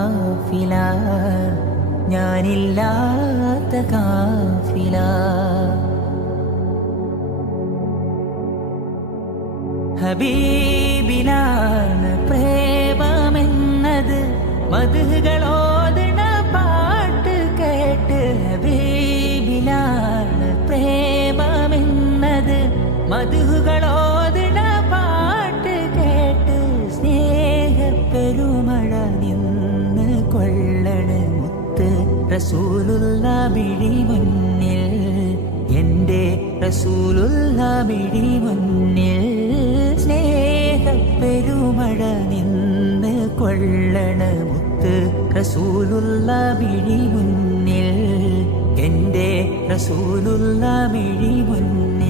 കാഫില, ഞാനില്ലാത്ത കാഫില. ഹബീബിലാണ് പ്രേമമെന്നത് മദ്ഹുകളോദണ പാട്ട് കേട്ട്. ഹബീബിലാണ് പ്രേമമെന്നത് മദ്ഹുകളോദണ പാട്ട് കേട്ട്. സ്നേഹപ്പെരുമഴ നിന്ന് കൊള്ളണ മുത്ത് റസൂലുള്ള മിഴി മുന്നിൽ, എൻ്റെ റസൂലുള്ള മിഴി മുന്നിൽ. സ്നേഹപ്പെരുമഴ നിന്ന് കൊള്ളണ മുത്ത് റസൂലുള്ള മിഴി മുന്നിൽ, എൻ്റെ റസൂലുള്ള മിഴി മുന്നിൽ.